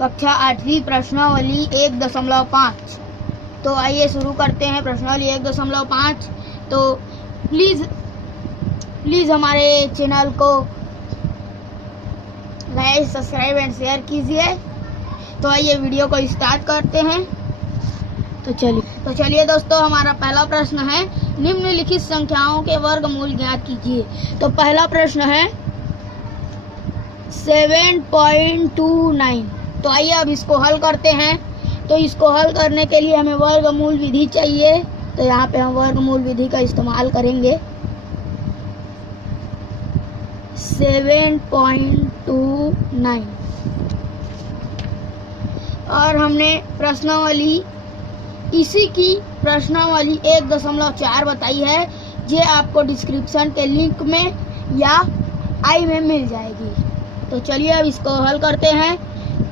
कक्षा 8वीं प्रश्नावली 1.5। तो आइए शुरू करते हैं प्रश्नावली 1.5। तो प्लीज़ हमारे चैनल को लाइक, सब्सक्राइब एंड शेयर कीजिए। तो आइए वीडियो को स्टार्ट करते हैं। तो चलिए दोस्तों, हमारा पहला प्रश्न है, निम्नलिखित संख्याओं के वर्गमूल ज्ञात कीजिए। तो पहला प्रश्न है 7.29। तो आइए अब इसको हल करते हैं। तो इसको हल करने के लिए हमें वर्गमूल विधि चाहिए। तो यहाँ पे हम वर्गमूल विधि का इस्तेमाल करेंगे। 7.29 और हमने प्रश्नावली इसी की प्रश्नावली 1.4 बताई है। ये आपको डिस्क्रिप्शन के लिंक में या आई में मिल जाएगी। तो चलिए अब इसको हल करते हैं।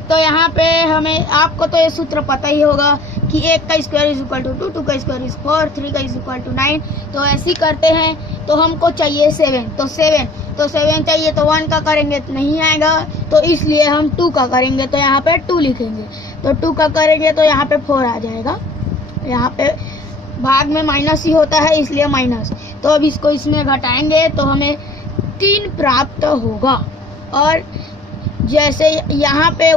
तो यहाँ पे हमें, आपको तो ये सूत्र पता ही होगा कि 1 का स्क्वायर इज इक्वल टू 2, 2 का स्क्वायर इज 4, 3 का इज इक्वल टू 9। तो ऐसे ही करते हैं। तो हमको चाहिए 7। तो 7 चाहिए, तो 1 का करेंगे तो नहीं आएगा, तो इसलिए हम 2 का करेंगे। तो यहाँ पे 2 लिखेंगे। तो 2 का करेंगे तो यहाँ पे 4 आ जाएगा। यहाँ पे भाग में माइनस ही होता है, इसलिए माइनस। तो अब इसको इसमें घटाएंगे तो हमें 3 प्राप्त होगा। और जैसे यहाँ पे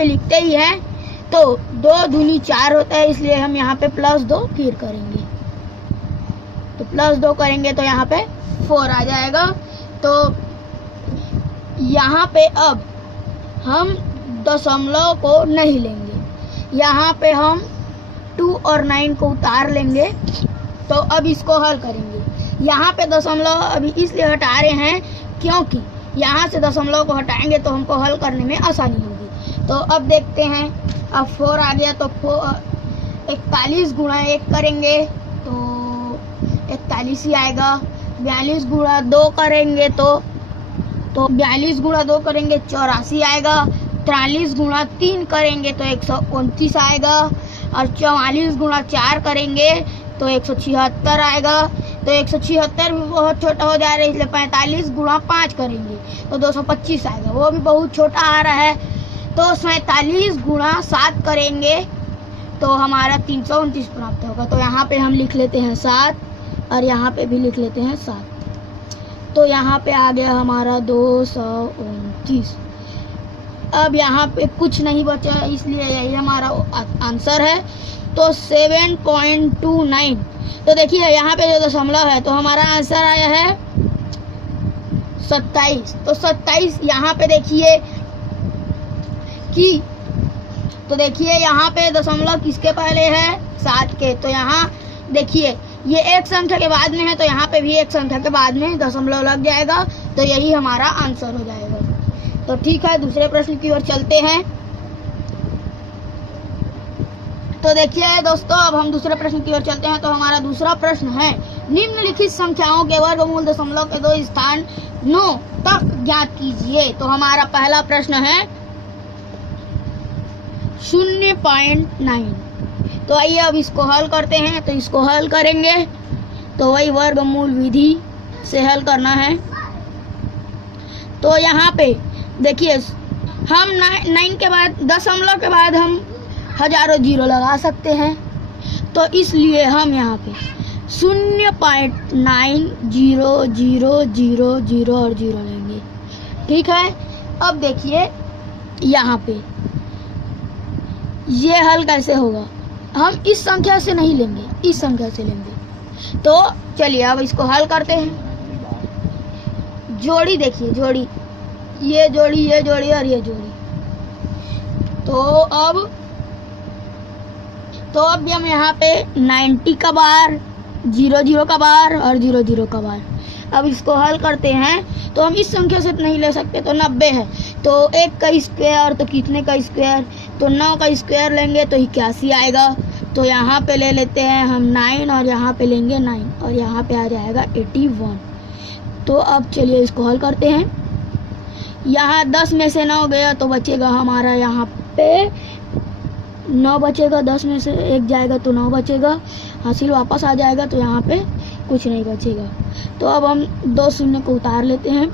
लिखते ही हैं, तो 2 दूनी 4 होता है, इसलिए हम यहाँ पे +2 फिर करेंगे। तो +2 करेंगे तो यहाँ पे 4 आ जाएगा। तो यहाँ पे अब हम दशमलव को नहीं लेंगे, यहाँ पे हम 2 और 9 को उतार लेंगे। तो अब इसको हल करेंगे। यहाँ पे दशमलव अभी इसलिए हटा रहे हैं क्योंकि यहाँ से दशमलव को हटाएंगे तो हमको हल करने में आसानी होगी। तो अब देखते हैं। अब 4 आ गया, तो 41 गुणा 1 करेंगे तो 41 ही आएगा। 42 गुणा 2 करेंगे तो 42 गुणा 2 करेंगे 84 आएगा। 43 गुणा 3 करेंगे तो 129 आएगा। और 44 गुणा 4 करेंगे तो 176 आएगा। तो 176 भी बहुत छोटा हो जा रहा है, इसलिए 45 गुणा 5 करेंगे तो 225 आएगा, वो भी बहुत छोटा आ रहा है। तो 47 गुणा 7 करेंगे तो हमारा 329 प्राप्त होगा। तो यहाँ पे हम लिख लेते हैं 7 और यहाँ पे भी लिख लेते हैं 7। तो यहाँ पे आ गया हमारा 229। अब यहाँ पे कुछ नहीं बचा, इसलिए यही हमारा आंसर है। तो 7.29। तो देखिए यहाँ पे जो दशमलव है, तो हमारा आंसर आया है 27। तो 27 यहाँ पे देखिए कि, तो देखिए यहाँ पे दशमलव किसके पहले है, 7 के। तो यहाँ देखिए ये एक संख्या के बाद में है, तो यहाँ पे भी एक संख्या के बाद में दशमलव लग जाएगा। तो यही हमारा आंसर हो जाएगा। तो ठीक है, दूसरे प्रश्न की ओर चलते हैं। तो देखिए दोस्तों, अब हम दूसरे प्रश्न की ओर चलते हैं। तो हमारा दूसरा प्रश्न है, निम्नलिखित संख्याओं के वर्गमूल दशमलव के 2 स्थानों तक ज्ञात कीजिए। तो हमारा पहला प्रश्न है 0.9। तो आइए अब इसको हल करते हैं। तो इसको हल करेंगे तो वही वर्गमूल विधि से हल करना है। तो यहाँ पे देखिए, हम 9 के बाद, दशमलव के बाद हम हजारों जीरो लगा सकते हैं। तो इसलिए हम यहाँ पे 0.90000 और 0 लेंगे। ठीक है। अब देखिए यहाँ पे ये हल कैसे होगा, हम इस संख्या से नहीं लेंगे, इस संख्या से लेंगे। तो चलिए अब इसको हल करते हैं। जोड़ी देखिए, जोड़ी, ये जोड़ी, ये जोड़ी और ये जोड़ी। तो अब भी हम यहाँ पे 90 का बार, 00 का बार और 00 का बार। अब इसको हल करते हैं। तो हम इस संख्या से नहीं ले सकते, तो 90 है। तो 1 का स्क्वायर, तो कितने का स्क्वायर, तो 9 का स्क्वायर लेंगे तो 81 आएगा। तो यहाँ पे ले लेते हैं हम 9 और यहाँ पे लेंगे 9 और यहाँ पे आ जाएगा 81। तो अब चलिए इसको हल करते हैं। यहाँ 10 में से 9 गया तो बचेगा हमारा, यहाँ पे 9 बचेगा। 10 में से 1 जाएगा तो 9 बचेगा। हासिल वापस आ जाएगा तो यहाँ पे कुछ नहीं बचेगा। तो अब हम 2 शून्य को उतार लेते हैं।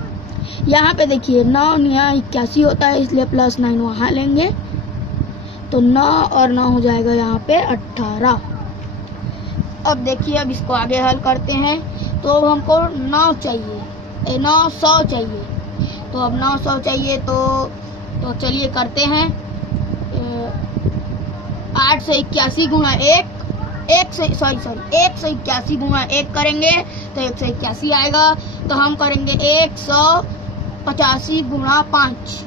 यहाँ पे देखिए 9 यहाँ 81 होता है, इसलिए +9 वहाँ लेंगे, तो 9 और 9 हो जाएगा यहाँ पे 18। अब देखिए, अब इसको आगे हल करते हैं। तो अब हमको 900 चाहिए, तो अब 900 चाहिए, तो चलिए करते हैं। 881 गुणा 181 गुणा 1 करेंगे तो 181 आएगा। तो हम करेंगे 185 गुणा 5,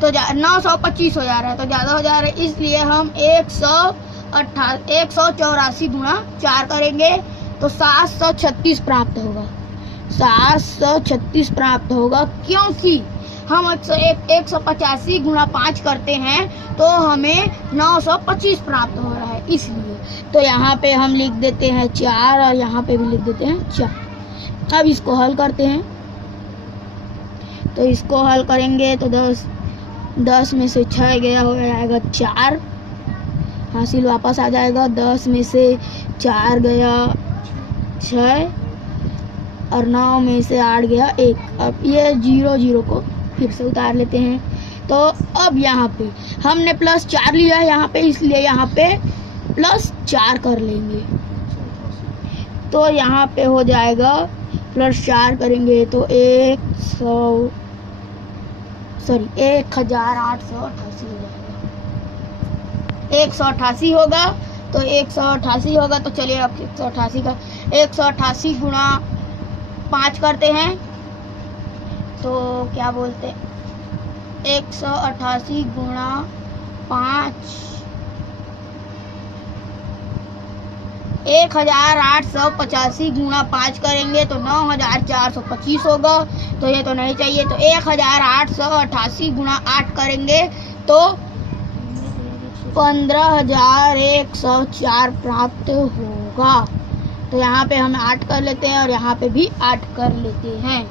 तो 925 हो जा रहा है, तो ज़्यादा हो जा रहा है, इसलिए हम 184 गुणा 4 करेंगे तो 736 प्राप्त होगा। 736 प्राप्त होगा, क्योंकि हम 185 गुणा 5 करते हैं तो हमें 925 प्राप्त हो रहा है, इसलिए। तो यहाँ पे हम लिख देते हैं 4 और यहाँ पे भी लिख देते हैं 4। अब इसको हल करते हैं। तो इसको हल करेंगे तो 10 में से 6 गया हो जाएगा 4, हासिल वापस आ जाएगा। 10 में से 4 गया 6 और 9 में से 8 गया 1। अब ये 0 0 को फिर से उतार लेते हैं। तो अब यहाँ पे हमने +4 लिया है यहाँ पे, इसलिए यहाँ पे +4 कर लेंगे। तो यहाँ पे हो जाएगा +4 करेंगे तो 1888 हो जाएगा। 188 होगा, तो 188 होगा। तो चलिए अब 188 गुणा 5 करते हैं, तो क्या बोलते हैं, 188 गुणा 5 1885 गुणा 5 करेंगे तो 9425 होगा, तो ये तो नहीं चाहिए। तो 1888 गुणा 8 करेंगे तो 15104 प्राप्त होगा। तो यहाँ पे हम 8 कर लेते हैं और यहाँ पे भी 8 कर लेते हैं।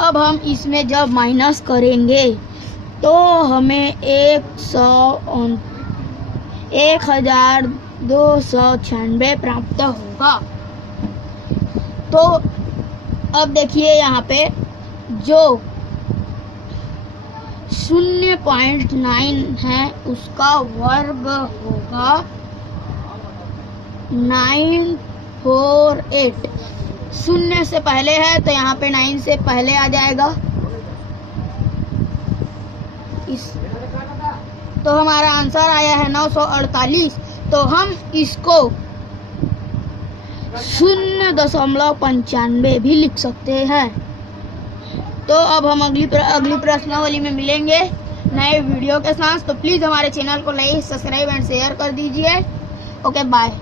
अब हम इसमें जब माइनस करेंगे तो हमें 1296 प्राप्त होगा। तो अब देखिए यहाँ पे जो 0.9 है उसका वर्ग होगा 948। 0 से पहले है तो यहाँ पे 9 से पहले आ जाएगा। तो हमारा आंसर आया है 948। तो हम इसको 0.95 भी लिख सकते हैं। तो अब हम अगली प्रश्नावली में मिलेंगे नए वीडियो के साथ। तो प्लीज़ हमारे चैनल को लाइक, सब्सक्राइब एंड शेयर कर दीजिए। Okay, bye.